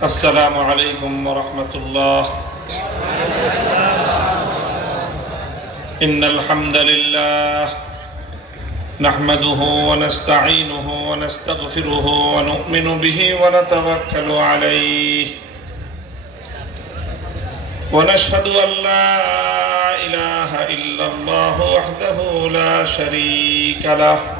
السلام عليكم ورحمة الله. إن الحمد لله نحمده ونستعينه ونستغفره ونؤمن به ونتوكل عليه. ونشهد أن لا إله إلا الله وحده لا شريك له.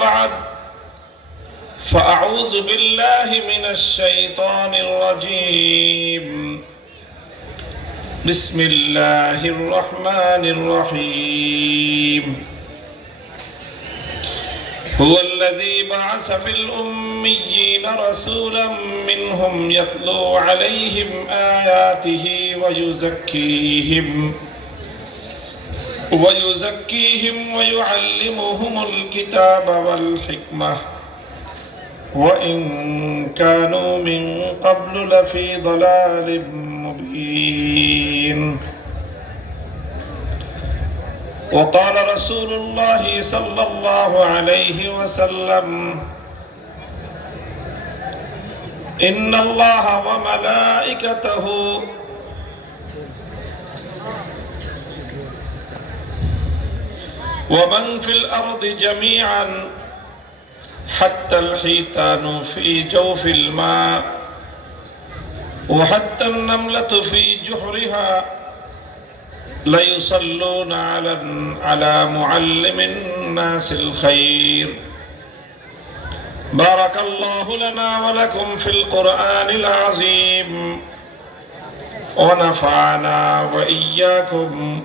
بعد فأعوذ بالله من الشيطان الرجيم. بسم الله الرحمن الرحيم. هو الذي بعث في الأميين رسولا منهم يتلو عليهم آياته ويزكيهم ويزكيهم ويعلمهم الكتاب والحكمة وإن كانوا من قبل لفي ضلال مبين وقال رسول الله صلى الله عليه وسلم إن الله وملائكته ومن في الأرض جميعا حتى الحيتان في جوف الماء وحتى النملة في جحرها ليصلون على على معلم الناس الخير. بارك الله لنا ولكم في القرآن العظيم ونفعنا وإياكم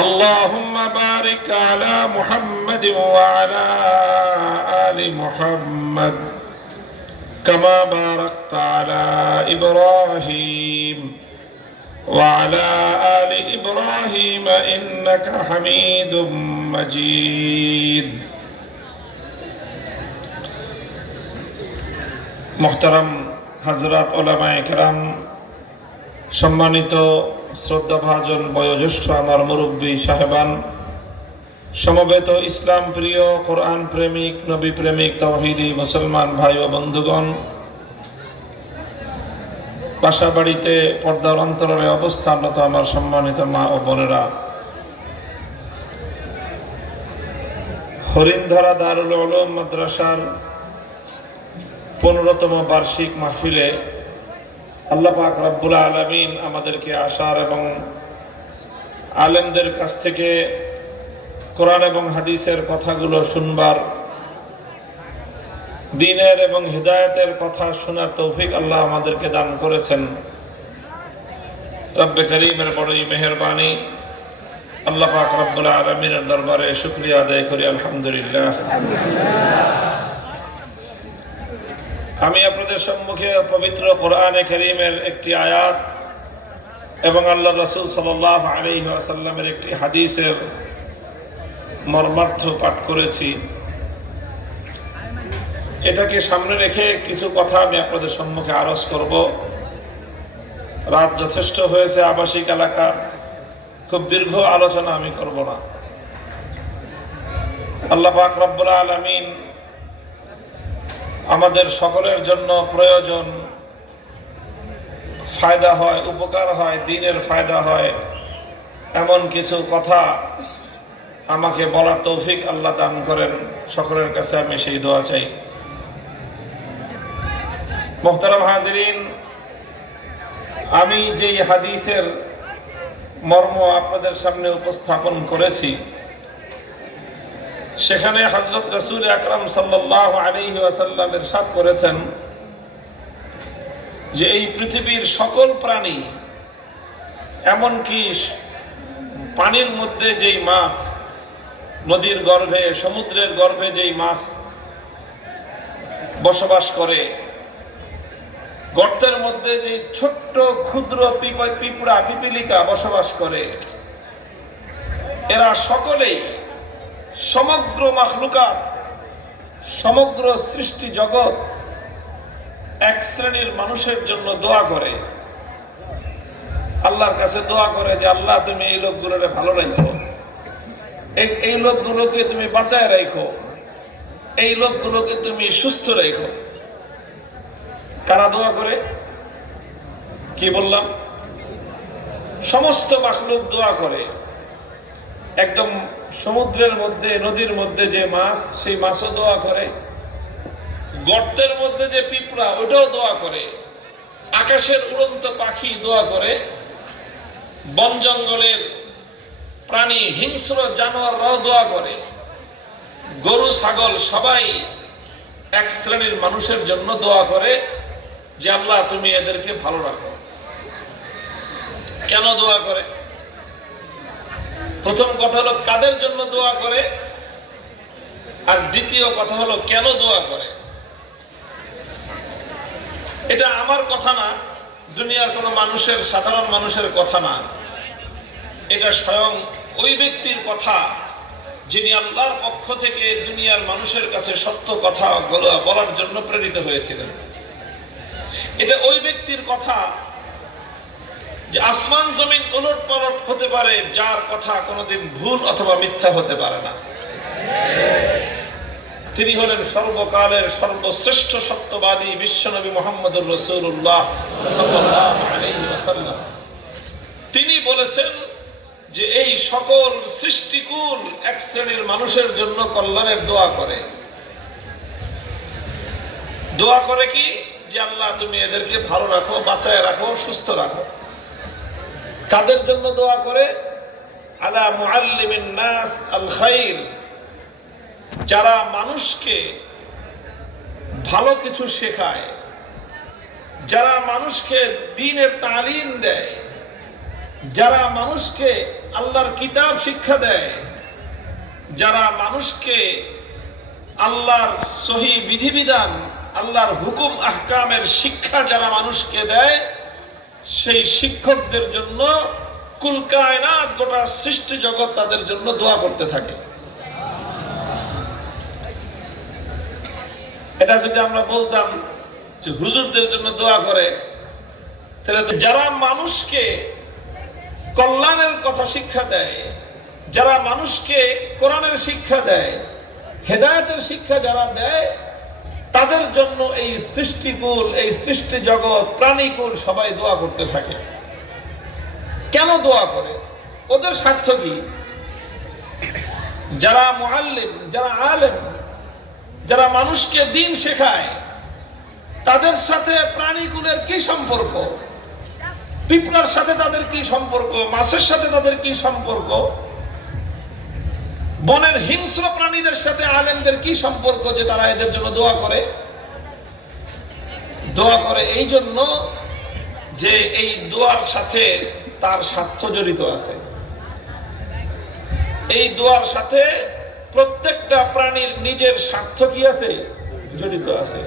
اللهم بارك على محمد وعلى آل محمد كما باركت على إبراهيم وعلى آل إبراهيم إنك حميد مجيد. محترم حضرات علماء کرام সম্মানিত শ্রদ্ধাভাজন বয়োজ্যেষ্ঠ আমার মুরব্বী সাহেবান, সমবেত ইসলাম প্রিয় কোরআন প্রেমিক, নবী প্রেমিক তহিদি মুসলমান ভাই ও বন্ধুগণ বাসা বাড়িতে পর্দার অন্তরে অবস্থানরত আমার সম্মানিত মা ও বোনেরা, হরিণধরা দারুল আলম মাদ্রাসার পনেরোতম বার্ষিক মাহফিলে আল্লাহ পাক রব্বুল আলমিন আমাদেরকে আসার এবং আলেমদের কাছ থেকে কোরআন এবং হাদিসের কথাগুলো শুনবার, দিনের এবং হৃদায়তের কথা শোনার তৌফিক আল্লাহ আমাদেরকে দান করেছেন। রব্বে করিমের বড়ই মেহরবানি আল্লাহ পাক রব্বুল আলমিনের দরবারে শুক্রিয়া আদায় করি, আলহামদুলিল্লাহ। আমি আপনাদের সম্মুখে পবিত্র কোরআনে করিমের একটি আয়াত এবং আল্লাহ রসুল সাল আলী আসাল্লামের একটি হাদিসের মর্মার্থ পাঠ করেছি। এটাকে সামনে রেখে কিছু কথা আমি আপনাদের সম্মুখে আরজ করব। রাত যথেষ্ট হয়েছে, আবাসিক এলাকা। খুব দীর্ঘ আলোচনা আমি করব না। আল্লাহ পাক রব্বুল আলমিন আমাদের সকলের জন্য প্রয়োজন ফায়দা হয়, উপকার হয়, দিনের ফায়দা হয়, এমন কিছু কথা আমাকে বলার তৌফিক আল্লাহ দান করেন। সকলের কাছে আমি সেই দোয়া চাই। মোহতারাম হাজরিন, আমি যেই হাদিসের মর্ম আপনাদের সামনে উপস্থাপন করেছি সেখানে হজরত রসুল আকরম সাল্লাহ আলহি ওয়াসাল্লাম এরশাদ করেছেন যে এই পৃথিবীর সকল প্রাণী, এমনকি পানির মধ্যে যেই মাছ, নদীর গর্ভে, সমুদ্রের গর্ভে যেই মাছ বসবাস করে, গর্তের মধ্যে যে ছোট্ট, ক্ষুদ্র পিপ- পিঁপড়া, পিপিলিকা বসবাস করে, এরা সকলেই সমগ্র মাখলুকাত, সমগ্র সৃষ্টি জগৎ এক শ্রেণির মানুষের জন্য দোয়া করে। আল্লাহর কাছে দোয়া করে যে, আল্লাহ, তুমি এই লোকগুলোরে ভালো রাখো। এই এই লোকগুলোকে তুমি বাঁচায় রাখো। এই লোকগুলোকে তুমি সুস্থ রেখো। কারা দোয়া করে? কি বললাম? সমস্ত মাখলুক দোয়া করে। একদম সমুদ্রের মধ্যে, নদীর মধ্যে যে মাছ, সেই মাছও দোয়া করে। গর্তের মধ্যে যে পিঁপড়া, ওটাও দোয়া করে। আকাশের উড়ন্ত পাখি দোয়া করে। বন জঙ্গলের প্রাণী, হিংস্র জানোয়াররাও দোয়া করে। গরু, ছাগল, সবাই এক শ্রেণির মানুষের জন্য দোয়া করে যে, আল্লাহ, তুমি এদেরকে ভালো রাখো। কেন দোয়া করে? প্রথম কথা হলো কাদের জন্য দোয়া করে? আর দ্বিতীয় কথা হলো কেন দোয়া করে? এটা আমার কথা না, দুনিয়ার কোনো মানুষের, সাধারণ মানুষের কথা না। এটা স্বয়ং ওই ব্যক্তির কথা, যিনি আল্লাহর পক্ষ থেকে দুনিয়ার মানুষের কাছে সত্য কথা বলা- বলার জন্য প্রেরিত হয়েছিলেন। এটা ওই ব্যক্তির কথা যে আসমান জমিন উলট পালট হতে পারে, যার কথা কোনোদিন ভুল অথবা মিথ্যা হতে পারে না। তিনি হলেন সর্বকালের সর্বশ্রেষ্ঠ সত্যবাদী বিশ্বনবী মোহাম্মদুর রসুল্লাহ তিনি বলেছেন যে এই সকল সৃষ্টিকুল এক শ্রেণির মানুষের জন্য কল্যাণের দোয়া করে। দোয়া করে কি? যে আল্লাহ, তুমি এদেরকে ভালো রাখো, বাঁচায় রাখো, সুস্থ রাখো। কাদের জন্য দোয়া করে, আলা নাস আল যারা মানুষকে ভালো কিছু শেখায়, যারা মানুষকে দিনের তালিম দেয়, যারা মানুষকে আল্লাহর কিতাব শিক্ষা দেয়, যারা মানুষকে আল্লাহর সহি বিধিবিধান, আল্লাহর হুকুম, আহকামের শিক্ষা যারা মানুষকে দেয় সেই শিক্ষকদের জন্য কুলকায়নাত গোটা সৃষ্টি জগৎ তাদের জন্য দোয়া করতে থাকে। এটা যদি আমরা বলতাম যে হুজুরদের জন্য দোয়া করে, তাহলে যারা মানুষকে কল্যাণের কথা শিক্ষা দেয়, যারা মানুষকে কোরআনের শিক্ষা দেয়, হেদায়তের শিক্ষা যারা দেয় তাদের জন্য এই সৃষ্টিকুল, এই সৃষ্টি জগৎ প্রাণীকুল সবাই দোয়া করতে থাকে। কেন দোয়া করে? ওদের স্বার্থ কি? যারা মুআল্লিম, যারা আলেম, যারা মানুষকে দিন শেখায়, তাদের সাথে প্রাণীকুলের কি সম্পর্ক? পিঁপড়ার সাথে তাদের কি সম্পর্ক? মাছের সাথে তাদের কি সম্পর্ক? বনের হিংস্র প্রাণীদের সাথে আলেমদের কি সম্পর্ক যে তারা এদের জন্য দোয়া করে? দোয়া করে এই জন্য যে এই দোয়ার সাথে তার স্বার্থ জড়িত আছে। এই দোয়ার সাথে প্রত্যেকটা প্রাণীর নিজের স্বার্থ কি আছে? জড়িত আছে।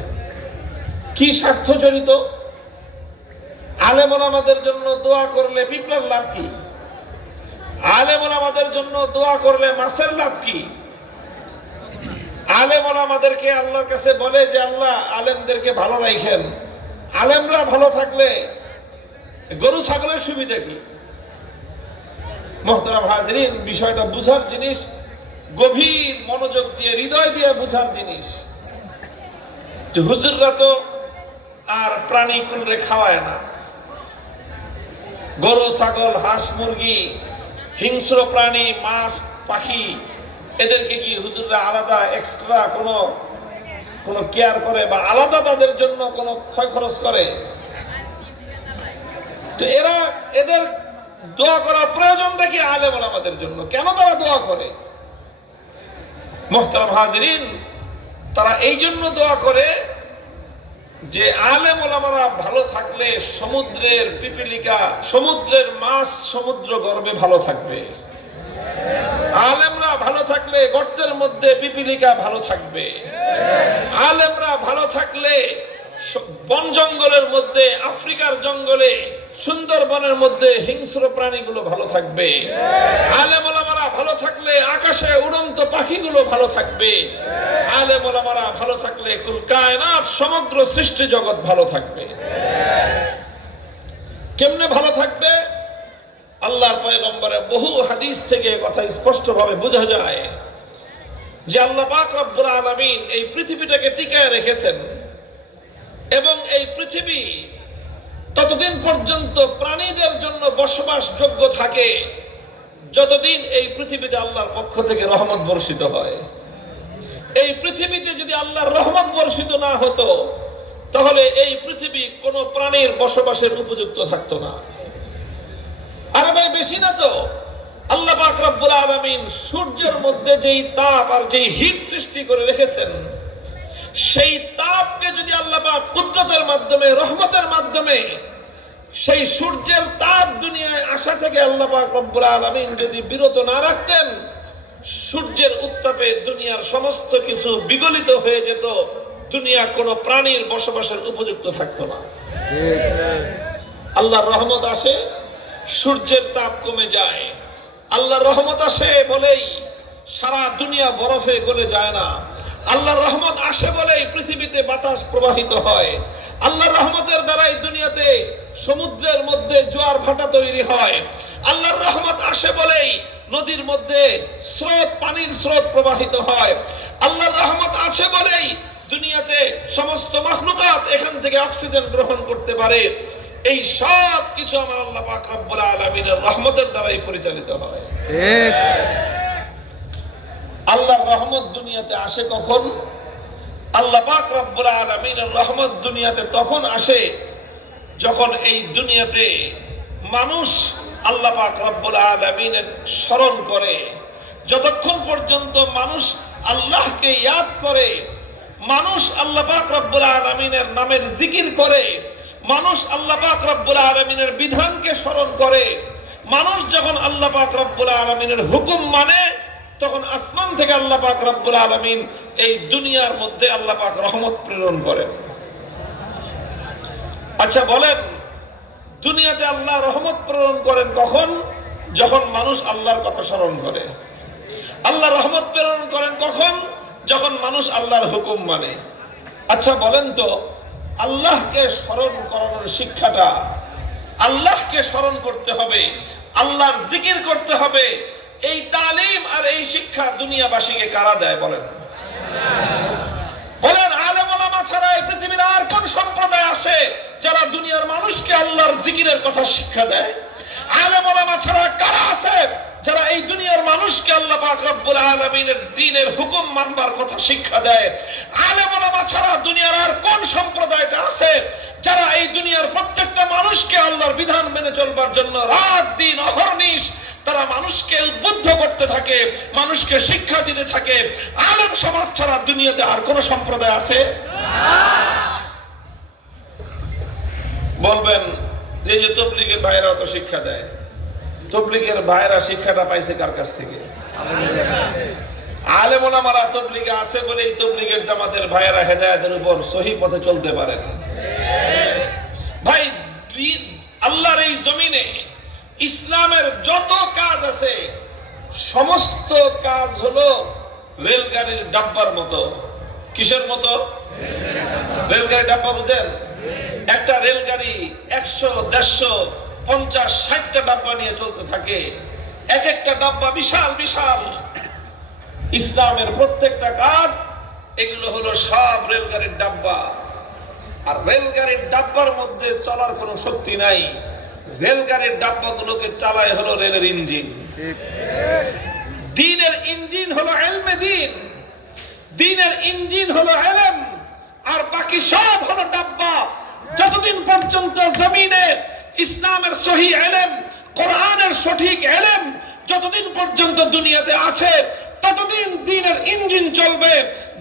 কি স্বার্থ জড়িত? আলেমন আমাদের জন্য দোয়া করলে পিঁপড়ার লাভ কি? আলেমন আমাদের জন্য দোয়া করলে মাছের লাভ কি? আলেমন আমাদেরকে আল্লাহর কাছে বলে যে, আল্লাহ, আলেমদেরকে ভালো রাখেন। আলেমরা ভালো থাকলে গরু, ছাগলের সুবিধা কি? মোহতারাম হাজরিন, বিষয়টা বুঝার জিনিস, গভীর মনোযোগ দিয়ে, হৃদয় দিয়ে বুঝার জিনিস। হুজুররা তো আর প্রাণী কুলরে খাওয়ায় না। গরু, ছাগল, হাঁস, মুরগি হিংস্র প্রাণী, মাছ, পাখি, এদেরকে কি হুজুররা আলাদা এক্সট্রা কোনো কোনো কেয়ার করে বা আলাদা তাদের জন্য কোনো ক্ষয় খরচ করে? তো এরা এদের দোয়া করার প্রয়োজনটা কি আলেম আমাদের জন্য? কেন তারা দোয়া করে? মোহতারাম হাজরিন, তারা এই জন্য দোয়া করে যে আলে মোলামারা ভালো থাকলে সমুদ্রের পিপিলিকা, সমুদ্রের মাছ সমুদ্র গর্বে ভালো থাকবে। আলেমরা ভালো থাকলে গর্তের মধ্যে পিপিলিকা ভালো থাকবে। আলেমরা ভালো থাকলে বন জঙ্গলের মধ্যে আফ্রিকার জঙ্গলে সুন্দরবনের মধ্যে হিংস্র প্রাণীগুলো ভালো থাকবে। আলেম ওলামারা ভালো থাকলে আকাশে উড়ন্ত পাখিগুলো ভালো থাকবে। আলেম ওলামারা ভালো থাকলে কুল কায়নাত, সমগ্র সৃষ্টি জগৎ ভালো থাকবে। কেমনে ভালো থাকবে? আল্লাহর পয়গম্বরের বহু হাদিস থেকে কথা স্পষ্টভাবে বোঝা যায় যে আল্লাহ পাক রব্বুল আলামিন এই পৃথিবীটাকে টিকায় রেখেছেন এবং এই পৃথিবী ততদিন পর্যন্ত প্রাণীদের জন্য বসবাসযোগ্য থাকে। যতদিন এই পৃথিবীতে আল্লাহর পক্ষ থেকে রহমত বর্ষিত হয়। এই পৃথিবীতে যদি আল্লাহর রহমত বর্ষিত না হতো, তাহলে এই পৃথিবী কোনো প্রাণীর বসবাসের উপযুক্ত থাকতো না। আরে ভাই, বেশি না তো। আল্লাহ পাক রব্বুল সূর্যের মধ্যে যেই তাপ আর যেই হিট সৃষ্টি করে রেখেছেন সেই তাপকে যদি আল্লাহ পাক কুদরতের মাধ্যমে, রহমতের মাধ্যমে সেই সূর্যের তাপ দুনিয়ায় আসা থেকে আল্লাহ পাক আলামিন যদি বিরত না রাখতেন, সূর্যের উত্তাপে দুনিয়ার সমস্ত কিছু বিগলিত হয়ে যেত, দুনিয়া কোনো প্রাণীর বসবাসের উপযুক্ত থাকতো না। আল্লাহর রহমত আসে, সূর্যের তাপ কমে যায়। আল্লাহর রহমত আসে বলেই সারা দুনিয়া বরফে গলে যায় না। আল্লাহর রহমত আসে বলেই পৃথিবীতে বাতাস প্রবাহিত হয়। আল্লাহর রহমতের দ্বারাই দুনিয়াতে সমুদ্রের মধ্যে জোয়ার ভাটা তৈরি হয়। আল্লাহর রহমত আসে বলেই নদীর মধ্যে স্রোত, পানির স্রোত প্রবাহিত হয়। আল্লাহর রহমত আছে বলেই দুনিয়াতে সমস্ত মাখলুকাত এখান থেকে অক্সিজেন গ্রহণ করতে পারে। এই সব কিছু আমার আল্লাহ পাক রব্বুল আলামিনের রহমতের দ্বারাই পরিচালিত হয়। আল্লাহর রহমত দুনিয়াতে আসে কখন? আল্লাহ পাক রব্বুল আলামিনের রহমত দুনিয়াতে তখন আসে যখন এই দুনিয়াতে মানুষ আল্লাহ পাক রব্বুল আলামিনের স্মরণ করে। যতক্ষণ পর্যন্ত মানুষ আল্লাহকে ইয়াদ করে, মানুষ আল্লাহ পাক রব্বুল আলামিনের নামের জিকির করে, মানুষ আল্লাহ পাক রব্বুল আলামিনের বিধানকে স্মরণ করে, মানুষ যখন আল্লাহ পাক রব্বুল আলামিনের হুকুম মানে তখন আসমান থেকে আল্লাহ পাক রব্বুল আলামিন এই দুনিয়ার মধ্যে আল্লাহ পাক রহমত প্রেরণ করেন। আচ্ছা বলেন, দুনিয়াতে আল্লাহ রহমত প্রেরণ করেন কখন? যখন মানুষ আল্লাহর কথা স্মরণ করে। আল্লাহ রহমত প্রেরণ করেন কখন? যখন মানুষ আল্লাহর হুকুম মানে। আচ্ছা বলেন তো, আল্লাহকে স্মরণ করানোর শিক্ষাটা আল্লাহকে স্মরণ করতে হবে, আল্লাহর জিকির করতে হবে এই তালিম আর এই শিক্ষা দুনিয়াবাসীকে কারা দেয় বলেন? বলেন, আলেম ছাড়া এই পৃথিবীর আর কোন সম্প্রদায় আছে যারা দুনিয়ার মানুষকে আল্লাহর জিকিরের কথা শিক্ষা দেয়? আলেম ছাড়া কারা আছে যারা এই দুনিয়ার মানুষকে আল্লাহ পাক রব্বুল আলামিনের দ্বীনের হুকুম মানবার কথা শিক্ষা দেয়? আলেম ওলামা ছাড়া দুনিয়ার আর কোন সম্প্রদায়টা আছে যারা এই দুনিয়ার প্রত্যেকটা মানুষকে আল্লাহর বিধান মেনে চলবার জন্য রাত দিন অহর্নিশ তারা মানুষকে উদ্বুদ্ধ করতে থাকে, মানুষকে শিক্ষা দিতে থাকে। আলেম সমাজ ছাড়া দুনিয়াতে আর কোন সম্প্রদায় আছে? বলবেন, যে যে তবলিগের ভাইরা তো শিক্ষা দেয়, তবলিগের ভাইরা শিক্ষাটা পাইছে কার কাছ থেকে? আলেম ওলামারা তবলিগে আছে বলে এই তবলিগের জামাতের ভাইয়েরা হেদায়েতের উপর সহি পথে চলতে পারেন ভাই আল্লাহর এই জমিনে ইসলামের যত কাজ আছে, সমস্ত কাজ হলো রেলগাড়ির ডাব্বার মতো। কিসের মতো? রেলগাড়ি ডাব্বা বুঝেন? একটা রেলগাড়ি একশো, দেড়শো, পঞ্চাশ, ষাটটা ডাব্বা নিয়ে চলতে থাকে। এক একটা ডাব্বা বিশাল বিশাল। ইসলামের প্রত্যেকটা কাজ, এগুলো হলো সব রেলগাড়ির ডাব্বা। আর রেলগাড়ির ডাব্বার মধ্যে চলার কোনো শক্তি নাই। রেলগাড়ির ডাব্বাগুলোকে চালায় হলো রেলের ইঞ্জিন। দিনের ইঞ্জিন হলো এলমে দিন, দিনের ইঞ্জিন হলো এলেম, আর বাকি সব হলো ডাব্বা। যতদিন পর্যন্ত জমিনে ইসলামের সহি এলেম, কোরআনের সঠিক এলেম যতদিন পর্যন্ত দুনিয়াতে আছে ততদিন দিনের ইঞ্জিন চলবে,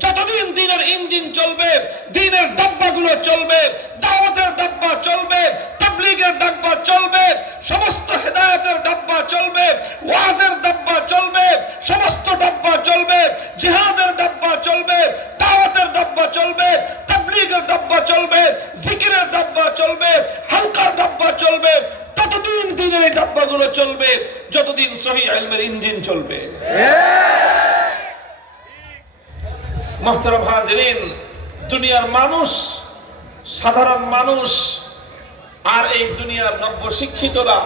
যতদিন দিনের ইঞ্জিন চলবে, দিনের ডাব্বাগুলো চলবে, দাওয়াতের ডাব্বা চলবে, তাবলিগের ডাব্বা চলবে, সমস্ত হেদায়তের ডাব্বা চলবে, ওয়াজের ডাব্বা চলবে, সমস্ত ডাব্বা চলবে, জিহাদের ডাব্বা চলবে, দাওয়াতের ডাব্বা চলবে, তাবলিগের ডাব্বা ডাব্বাগুলো চলবে, যতদিন সহি আলমের ইঞ্জিন চলবে। দুনিয়ার মানুষ, সাধারণ মানুষ, আর এই দুনিয়ার নব্য শিক্ষিতরা,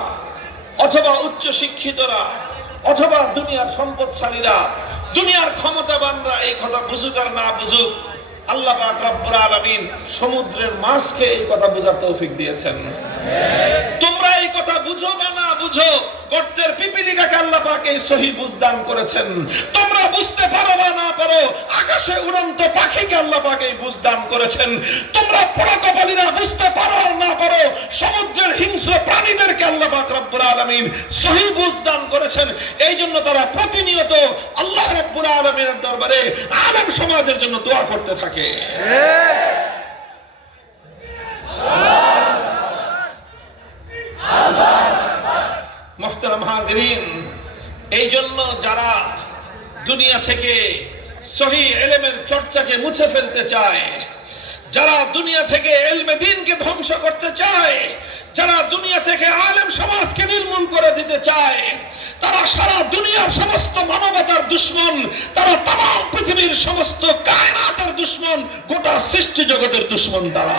অথবা উচ্চ শিক্ষিতরা, অথবা দুনিয়ার সম্পদশালীরা, দুনিয়ার ক্ষমতাবানরা, এই কথা বুঝুক আর না বুঝুক, আল্লাহ রব্বুল আলামিন সমুদ্রের মাছকে এই কথা বোঝার তৌফিক দিয়েছেন। তোমরা এই কথা বুঝো বা না বুঝো, গর্তের পিপিলিকাকে আল্লাহ পাক সহি বুঝদান করেছেন। তোমরা বুঝতে পারো বা না পারো, আকাশে উড়ন্ত পাখিকে আল্লাহ পাক বুঝদান করেছেন। তোমরা পোড়া বুঝতে পারো আর না পারো, সমুদ্রের হিংস্র প্রাণীদেরকে আল্লাহ পাক রব্বুল আলামিন সহি বুঝদান করেছেন। এই জন্য তারা প্রতিনিয়ত আল্লাহ রব্বুল আলামিনের দরবারে আলেম সমাজের জন্য দোয়া করতে থাকে। এই জন্য যারা দুনিয়া থেকে সহি এলেমের চর্চাকে মুছে ফেলতে চায়, যারা দুনিয়া থেকে এলমে দিনকে ধ্বংস করতে চায়, যারা দুনিয়া থেকে আলেম সমাজকে নির্মূল করে দিতে চায়, তারা সারা দুনিয়ার সমস্ত মানবতার দুশ্মন, তারা তাম পৃথিবীর সমস্ত কায়নাতের দুশ্মন, গোটা সৃষ্টি জগতের দুশ্মন তারা।